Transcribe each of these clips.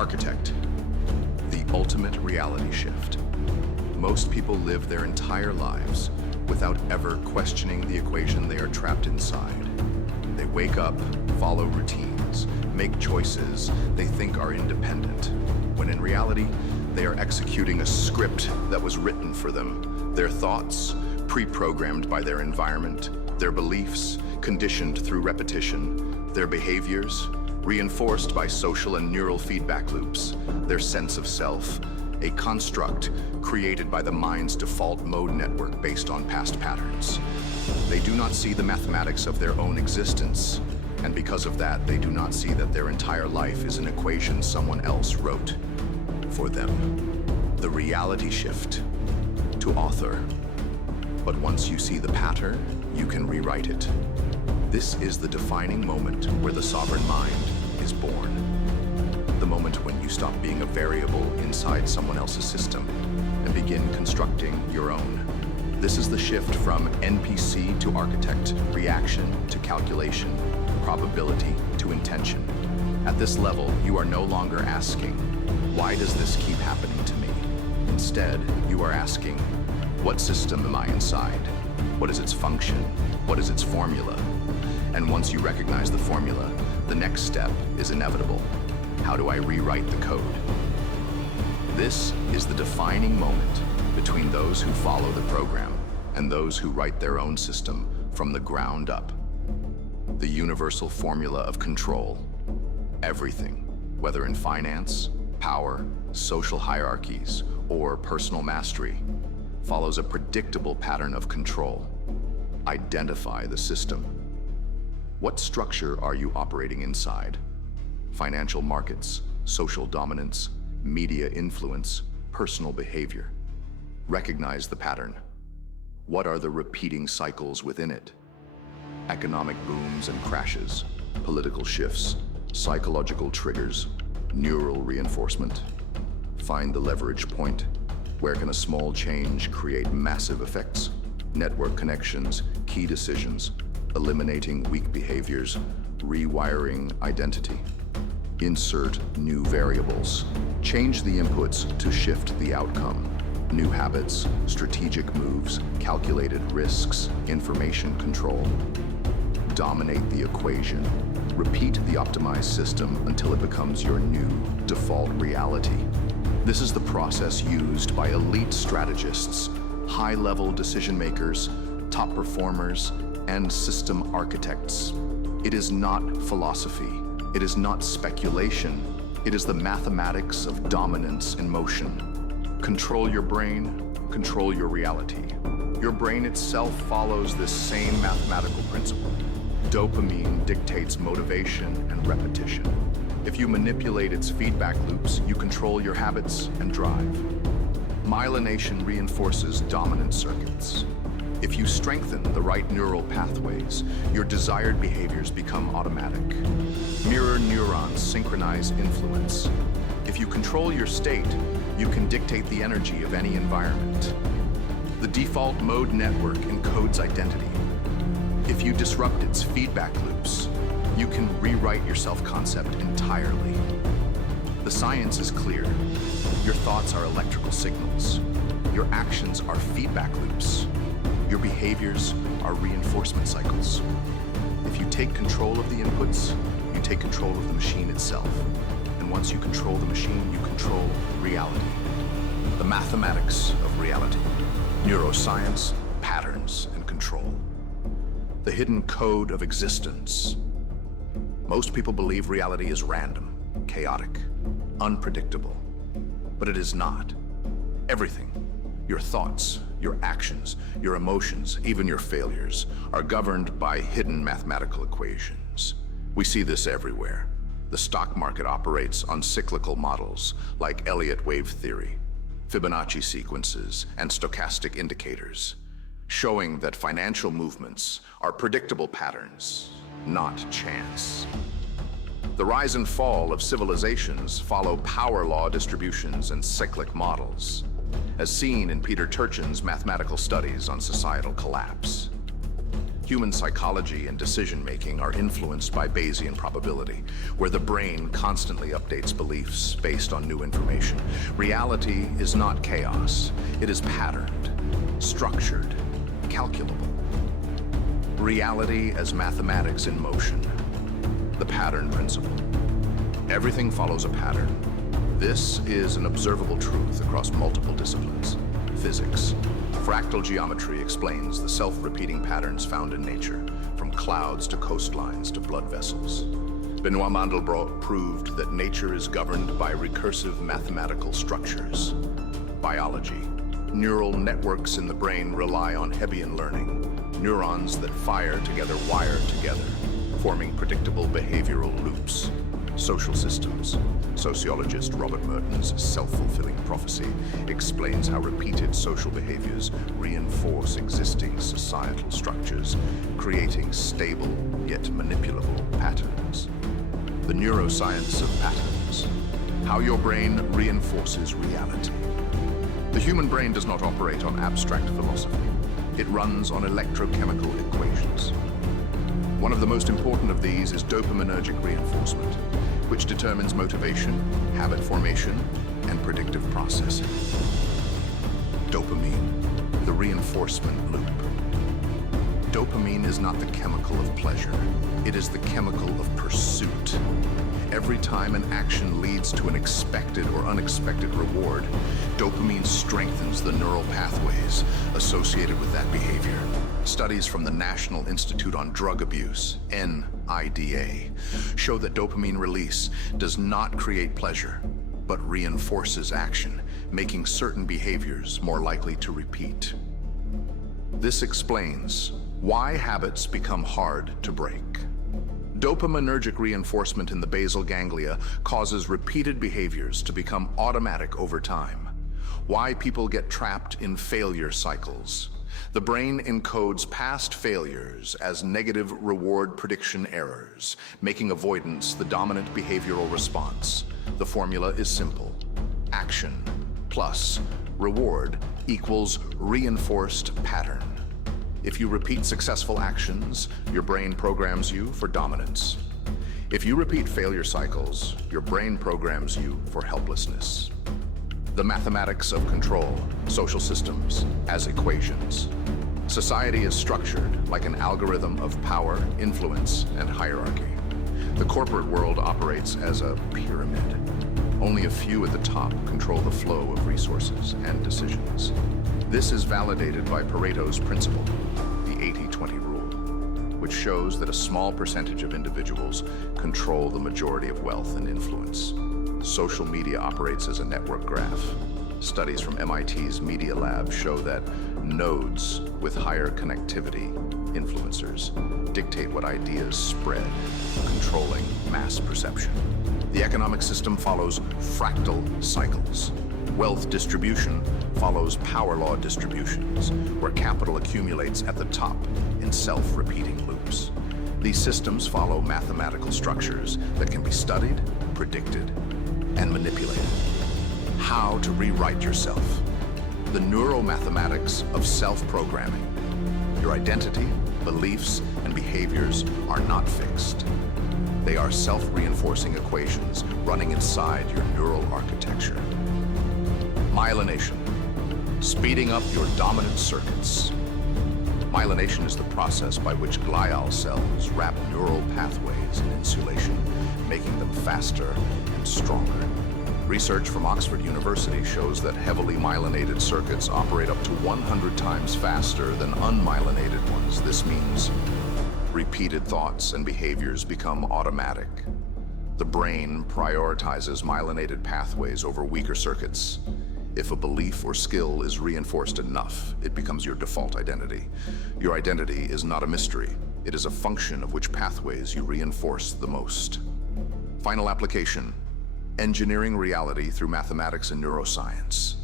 Architect, the ultimate reality shift. Most people live their entire lives without ever questioning the equation they are trapped inside. They wake up, follow routines, make choices they think are independent, when in reality, they are executing a script that was written for them. Their thoughts, pre-programmed by their environment, their beliefs, conditioned through repetition, their behaviors, reinforced by social and neural feedback loops, their sense of self, a construct created by the mind's default mode network based on past patterns. They do not see the mathematics of their own existence, and because of that, they do not see that their entire life is an equation someone else wrote for them. The reality shift to author. But once you see the pattern, you can rewrite it. This is the defining moment where the sovereign mind is born. The moment when you stop being a variable inside someone else's system and begin constructing your own. This is the shift from NPC to architect, reaction to calculation, probability to intention. At this level, you are no longer asking, why does this keep happening to me? Instead, you are asking, what system am I inside? What is its function? What is its formula? And once you recognize the formula, the next step is inevitable. How do I rewrite the code? This is the defining moment between those who follow the program and those who write their own system from the ground up. The universal formula of control. Everything, whether in finance, power, social hierarchies, or personal mastery, follows a predictable pattern of control. Identify the system. What structure are you operating inside? Financial markets, social dominance, media influence, personal behavior. Recognize the pattern. What are the repeating cycles within it? Economic booms and crashes, political shifts, psychological triggers, neural reinforcement. Find the leverage point. Where can a small change create massive effects? Network connections, key decisions, eliminating weak behaviors, rewiring identity. Insert new variables. Change the inputs to shift the outcome. New habits, strategic moves, calculated risks, information control. Dominate the equation. Repeat the optimized system until it becomes your new default reality. This is the process used by elite strategists, high-level decision makers, top performers, and system architects. It is not philosophy. It is not speculation. It is the mathematics of dominance in motion. Control your brain, control your reality. Your brain itself follows this same mathematical principle. Dopamine dictates motivation and repetition. If you manipulate its feedback loops, you control your habits and drive. Myelination reinforces dominant circuits. If you strengthen the right neural pathways, your desired behaviors become automatic. Mirror neurons synchronize influence. If you control your state, you can dictate the energy of any environment. The default mode network encodes identity. If you disrupt its feedback loops, you can rewrite your self-concept entirely. The science is clear. Your thoughts are electrical signals. Your actions are feedback loops. Your behaviors are reinforcement cycles. If you take control of the inputs, you take control of the machine itself. And once you control the machine, you control reality. The mathematics of reality. Neuroscience, patterns, and control. The hidden code of existence. Most people believe reality is random, chaotic, unpredictable. But it is not. Everything, your thoughts, your actions, your emotions, even your failures, are governed by hidden mathematical equations. We see this everywhere. The stock market operates on cyclical models like Elliott wave theory, Fibonacci sequences, and stochastic indicators, showing that financial movements are predictable patterns, not chance. The rise and fall of civilizations follow power law distributions and cyclic models, as seen in Peter Turchin's mathematical studies on societal collapse. Human psychology and decision-making are influenced by Bayesian probability, where the brain constantly updates beliefs based on new information. Reality is not chaos. It is patterned, structured, calculable. Reality as mathematics in motion. The pattern principle. Everything follows a pattern. This is an observable truth across multiple disciplines. Physics. Fractal geometry explains the self-repeating patterns found in nature, from clouds to coastlines to blood vessels. Benoit Mandelbrot proved that nature is governed by recursive mathematical structures. Biology. Neural networks in the brain rely on Hebbian learning. Neurons that fire together wire together, forming predictable behavioral loops. Social systems. Sociologist Robert Merton's self-fulfilling prophecy explains how repeated social behaviors reinforce existing societal structures, creating stable yet manipulable patterns. The neuroscience of patterns. How your brain reinforces reality. The human brain does not operate on abstract philosophy. It runs on electrochemical equations. One of the most important of these is dopaminergic reinforcement, which determines motivation, habit formation, and predictive processing. Dopamine, the reinforcement loop. Dopamine is not the chemical of pleasure. It is the chemical of pursuit. Every time an action leads to an expected or unexpected reward, dopamine strengthens the neural pathways associated with that behavior. Studies from the National Institute on Drug Abuse, NIDA, show that dopamine release does not create pleasure, but reinforces action, making certain behaviors more likely to repeat. This explains why habits become hard to break. Dopaminergic reinforcement in the basal ganglia causes repeated behaviors to become automatic over time. Why people get trapped in failure cycles. The brain encodes past failures as negative reward prediction errors, making avoidance the dominant behavioral response. The formula is simple. Action plus reward equals reinforced pattern. If you repeat successful actions, your brain programs you for dominance. If you repeat failure cycles, your brain programs you for helplessness. The mathematics of control, social systems as equations. Society is structured like an algorithm of power, influence, and hierarchy. The corporate world operates as a pyramid. Only a few at the top control the flow of resources and decisions. This is validated by Pareto's principle, the 80-20 rule, which shows that a small percentage of individuals control the majority of wealth and influence. Social media operates as a network graph. Studies from MIT's Media Lab show that nodes with higher connectivity, influencers, dictate what ideas spread, controlling mass perception. The economic system follows fractal cycles. Wealth distribution follows power law distributions, where capital accumulates at the top in self-repeating loops. These systems follow mathematical structures that can be studied, predicted, and manipulated. How to rewrite yourself. The neuromathematics of self-programming. Your identity, beliefs, and behaviors are not fixed. They are self-reinforcing equations running inside your neural architecture. Myelination, speeding up your dominant circuits. Myelination is the process by which glial cells wrap neural pathways in insulation, making them faster and stronger. Research from Oxford University shows that heavily myelinated circuits operate up to 100 times faster than unmyelinated ones. This means repeated thoughts and behaviors become automatic. The brain prioritizes myelinated pathways over weaker circuits. If a belief or skill is reinforced enough, it becomes your default identity. Your identity is not a mystery. It is a function of which pathways you reinforce the most. Final application: engineering reality through mathematics and neuroscience.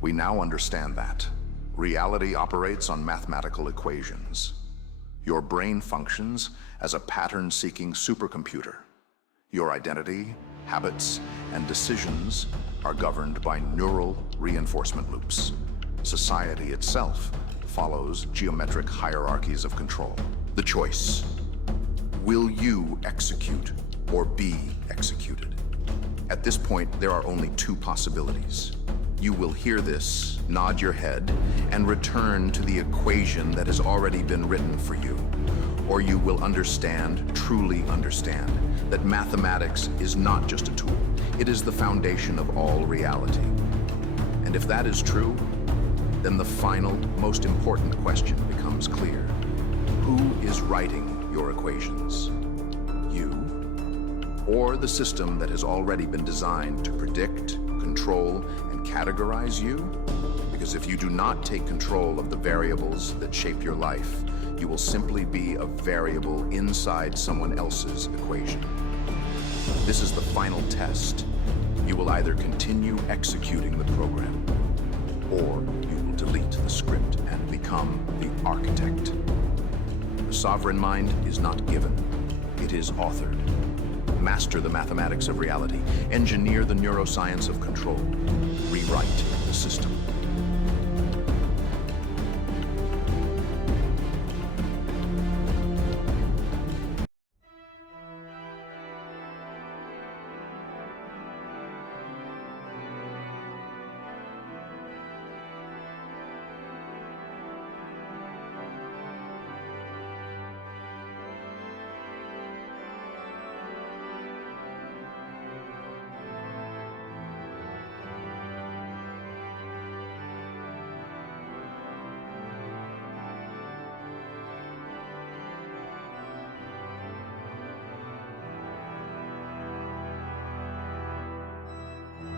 We now understand that reality operates on mathematical equations. Your brain functions as a pattern-seeking supercomputer. Your identity, habits, and decisions are governed by neural reinforcement loops. Society itself follows geometric hierarchies of control. The choice: will you execute or be executed? At this point, there are only two possibilities. You will hear this, nod your head, and return to the equation that has already been written for you. Or you will understand, truly understand, that mathematics is not just a tool. It is the foundation of all reality. And if that is true, then the final, most important question becomes clear. Who is writing your equations? You? Or the system that has already been designed to predict, control, and categorize you? Because if you do not take control of the variables that shape your life, you will simply be a variable inside someone else's equation. This is the final test. You will either continue executing the program, or you will delete the script and become the architect. The sovereign mind is not given, it is authored. Master the mathematics of reality, engineer the neuroscience of control, rewrite the system.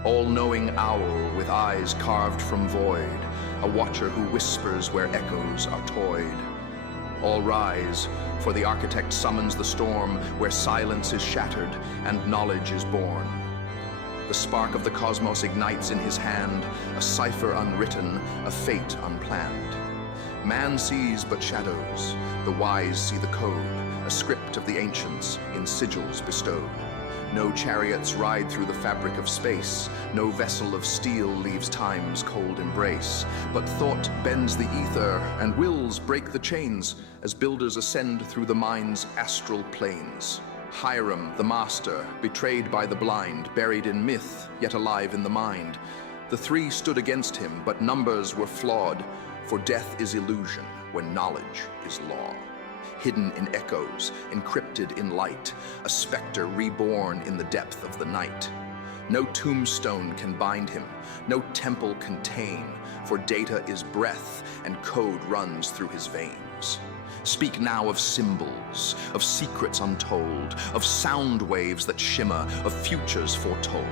All-knowing owl with eyes carved from void, a watcher who whispers where echoes are toyed. All rise, for the architect summons the storm where silence is shattered and knowledge is born. The spark of the cosmos ignites in his hand, a cipher unwritten, a fate unplanned. Man sees but shadows, the wise see the code, a script of the ancients in sigils bestowed. No chariots ride through the fabric of space, no vessel of steel leaves time's cold embrace. But thought bends the ether, and wills break the chains, as builders ascend through the mind's astral planes. Hiram, the master, betrayed by the blind, buried in myth, yet alive in the mind. The three stood against him, but numbers were flawed, for death is illusion when knowledge is law. Hidden in echoes, encrypted in light, a specter reborn in the depth of the night. No tombstone can bind him, no temple contain, for data is breath and code runs through his veins. Speak now of symbols, of secrets untold, of sound waves that shimmer, of futures foretold,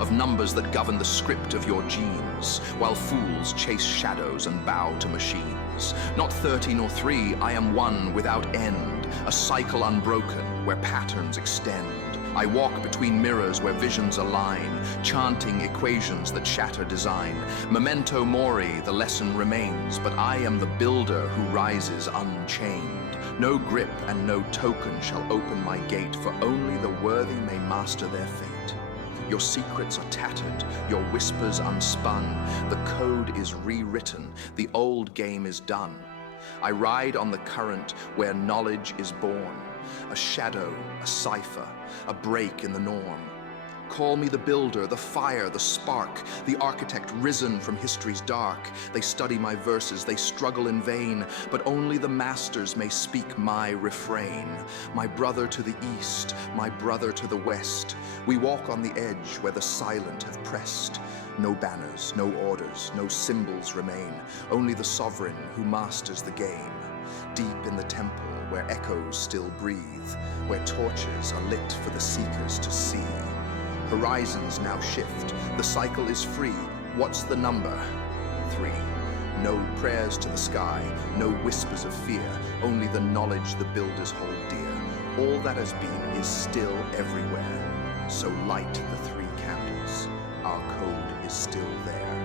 of numbers that govern the script of your genes, while fools chase shadows and bow to machines. Not 30 nor 3, I am one without end, a cycle unbroken where patterns extend. I walk between mirrors where visions align, chanting equations that shatter design. Memento mori, the lesson remains, but I am the builder who rises unchained. No grip and no token shall open my gate, for only the worthy may master their fate. Your secrets are tattered, your whispers unspun. The code is rewritten, the old game is done. I ride on the current where knowledge is born. A shadow, a cipher, a break in the norm. Call me the builder, the fire, the spark, the architect risen from history's dark. They study my verses, they struggle in vain, but only the masters may speak my refrain. My brother to the east, my brother to the west. We walk on the edge where the silent have pressed. No banners, no orders, no symbols remain, only the sovereign who masters the game. Deep in the temple where echoes still breathe, where torches are lit for the seekers to see. Horizons now shift, the cycle is free. What's the number? 3. No prayers to the sky, no whispers of fear, only the knowledge the builders hold dear. All that has been is still everywhere. So light the 3 candles, our code is still there.